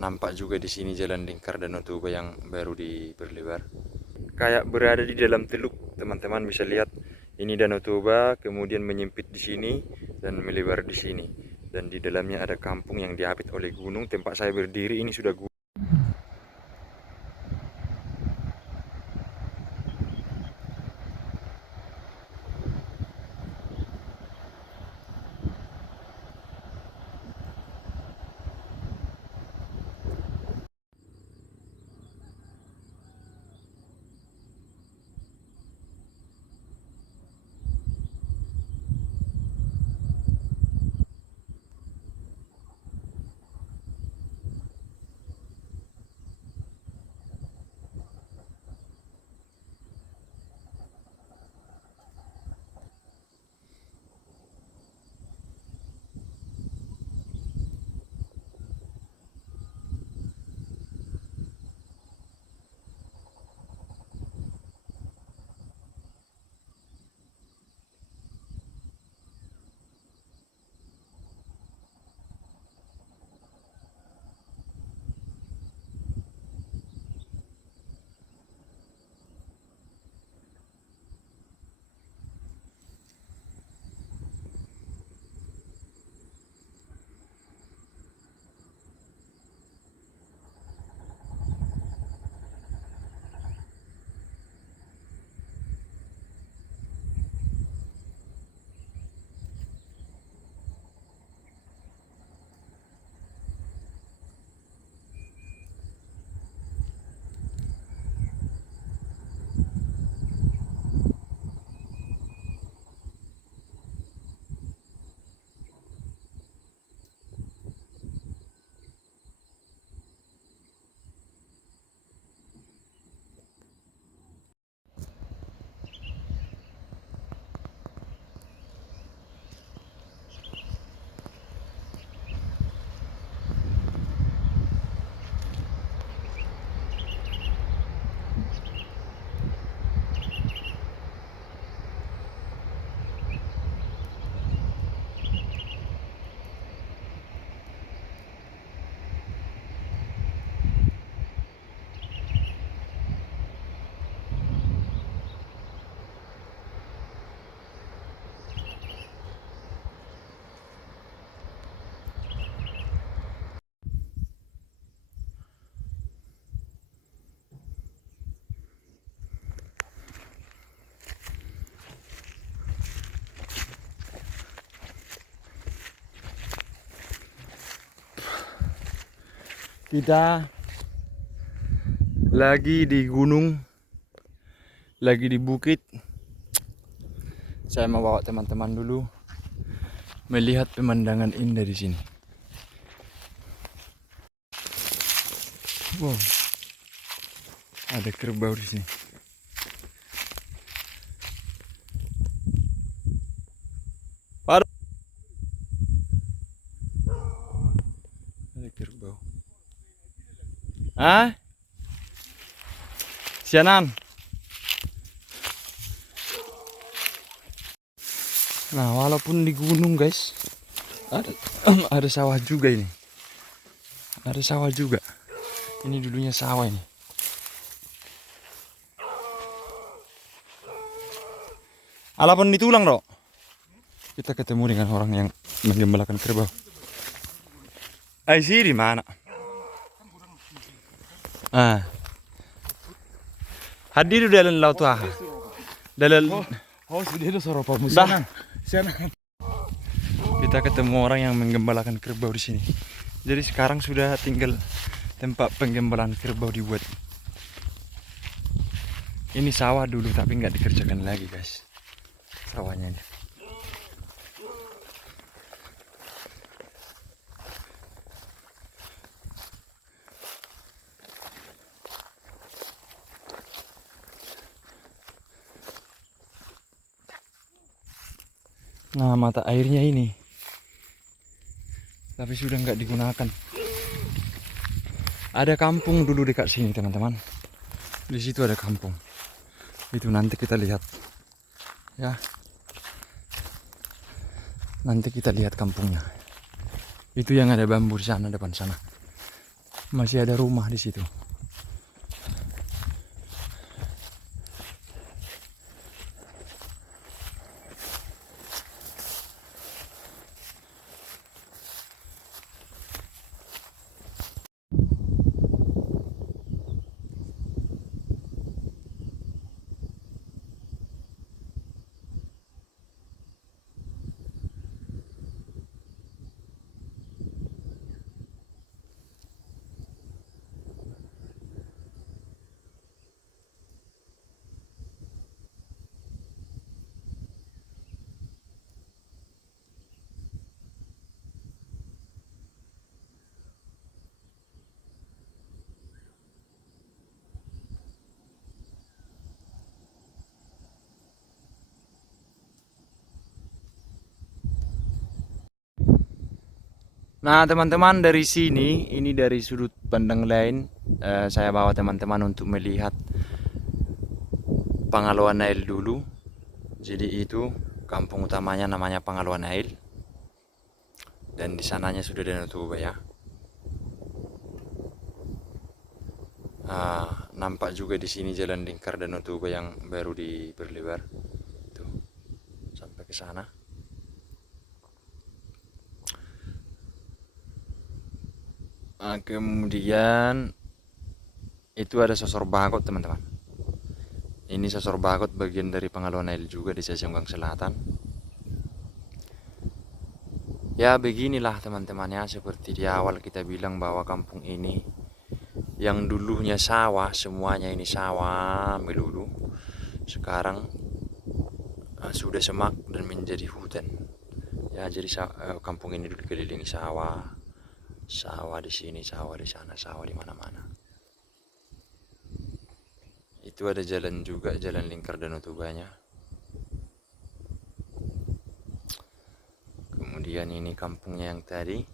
Nampak juga di sini jalan lingkar Danau Toba yang baru diperlebar. Kayak berada di dalam teluk, teman-teman bisa lihat. Ini Danau Toba, kemudian menyempit di sini dan melebar di sini. Dan di dalamnya ada kampung yang diapit oleh gunung. Tempat saya berdiri ini sudah gunung. Kita lagi di gunung, lagi di bukit. Saya mau bawa teman-teman dulu melihat pemandangan indah di sini. Wow, ada kerbau di sini. Ada kerbau. Ah? Sianan. Nah, walaupun di gunung, guys, ada ada sawah juga ini. Ada sawah juga. Ini dulunya sawah ini. Alapun ditulang, Dok. Kita ketemu dengan orang yang menggembalakan kerbau. Sih di mana? Ah. Hadir dalam laut ah. Dalam sudah itu suara pemusikan. Kita ketemu orang yang menggembalakan kerbau di sini. Jadi sekarang sudah tinggal tempat penggembalaan kerbau dibuat. Ini sawah dulu tapi nggak dikerjakan lagi, guys. Sawahnya ini. Nah, mata airnya ini, tapi sudah nggak digunakan. Ada kampung dulu dekat sini, teman-teman. Di situ ada kampung. Itu nanti kita lihat, ya. Nanti kita lihat kampungnya. Itu yang ada bambu di sana, depan sana. Masih ada rumah di situ. Nah teman-teman, dari sini, ini dari sudut pandang lain, saya bawa teman-teman untuk melihat Pangaluan Nail dulu. Jadi itu kampung utamanya namanya Pangaluan Nail, dan di sananya sudah Danau Toba ya. Nampak juga di sini jalan lingkar Danau Toba yang baru diperlebar, tuh sampai ke sana. Kemudian itu ada Sosor Bagot teman-teman. Ini Sosor Bagot bagian dari Pangaluan Nail juga di Sejonggang Selatan. Ya beginilah teman-teman ya, seperti di awal kita bilang bahwa kampung ini yang dulunya sawah, semuanya ini sawah melulu, sekarang sudah semak dan menjadi hutan. Ya jadi kampung ini dulu dikelilingi sawah, sawah di sini, sawah di sana, sawah di mana-mana. Itu ada jalan juga, jalan lingkar Danau Tobanya. Kemudian ini kampungnya yang tadi.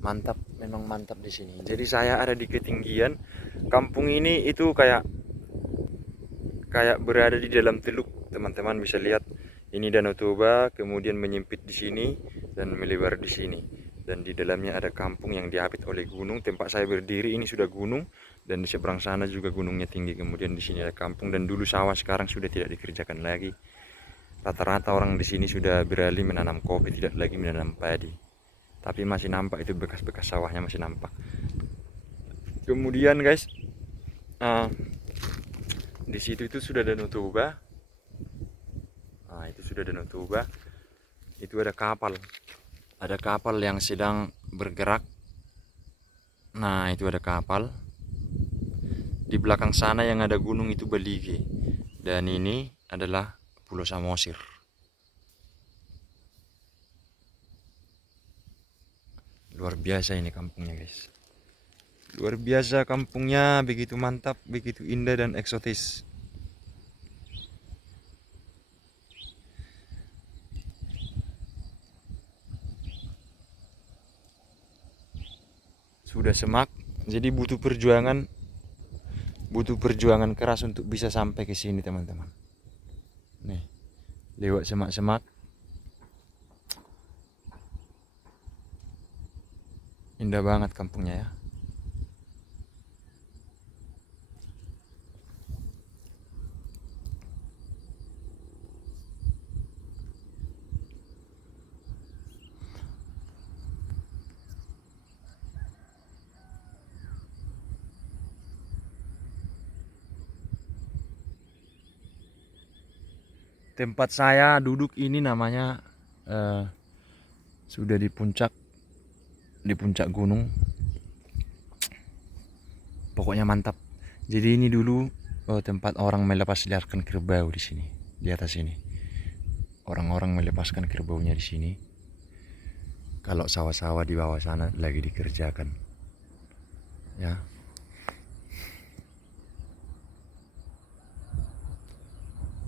Mantap, memang mantap di sini. Jadi saya ada di ketinggian. Kampung ini itu kayak berada di dalam teluk. Teman-teman bisa lihat. Ini Danau Toba, kemudian menyempit di sini dan melebar di sini. Dan di dalamnya ada kampung yang diapit oleh gunung. Tempat saya berdiri ini sudah gunung, dan di seberang sana juga gunungnya tinggi. Kemudian di sini ada kampung, dan dulu sawah, sekarang sudah tidak dikerjakan lagi. Rata-rata orang di sini sudah beralih menanam kopi, tidak lagi menanam padi. Tapi masih nampak itu bekas-bekas sawahnya masih nampak. Kemudian guys, di situ itu sudah Danau Toba. Nah, itu sudah Danau Toba. Itu ada kapal. Ada kapal yang sedang bergerak. Nah, itu ada kapal. Di belakang sana yang ada gunung itu Balige. Dan ini adalah Pulau Samosir. Luar biasa ini kampungnya guys. Luar biasa kampungnya, begitu mantap, begitu indah dan eksotis. Sudah semak, jadi butuh perjuangan keras untuk bisa sampai ke sini teman-teman. Nih, lewat semak-semak. Indah banget kampungnya ya. Tempat saya duduk ini namanya sudah di puncak gunung. Pokoknya mantap. Jadi ini dulu tempat orang melepas liarkan kerbau di sini, di atas sini. Orang-orang melepaskan kerbaunya di sini. Kalau sawah-sawah di bawah sana lagi dikerjakan. Ya.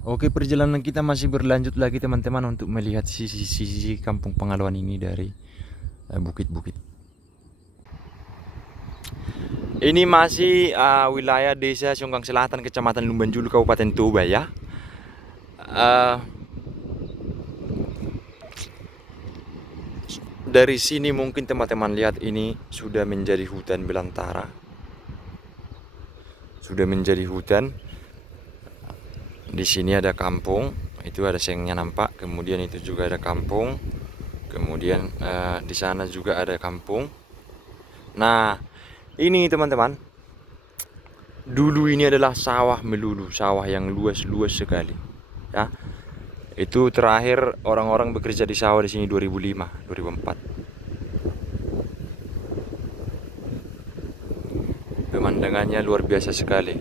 Oke, perjalanan kita masih berlanjut lagi teman-teman untuk melihat sisi-sisi kampung Pangaluan ini dari bukit-bukit. Ini masih wilayah desa Songgang Selatan, Kecamatan Lumbanjulu, Kabupaten Toba ya. dari sini mungkin teman-teman lihat ini sudah menjadi hutan belantara. Sudah menjadi hutan. Di sini ada kampung, itu ada sengnya nampak. Kemudian itu juga ada kampung. Kemudian di sana juga ada kampung. Nah, ini teman-teman. Dulu ini adalah sawah melulu, sawah yang luas-luas sekali. Ya. Itu terakhir orang-orang bekerja di sawah di sini 2005, 2004. Pemandangannya luar biasa sekali.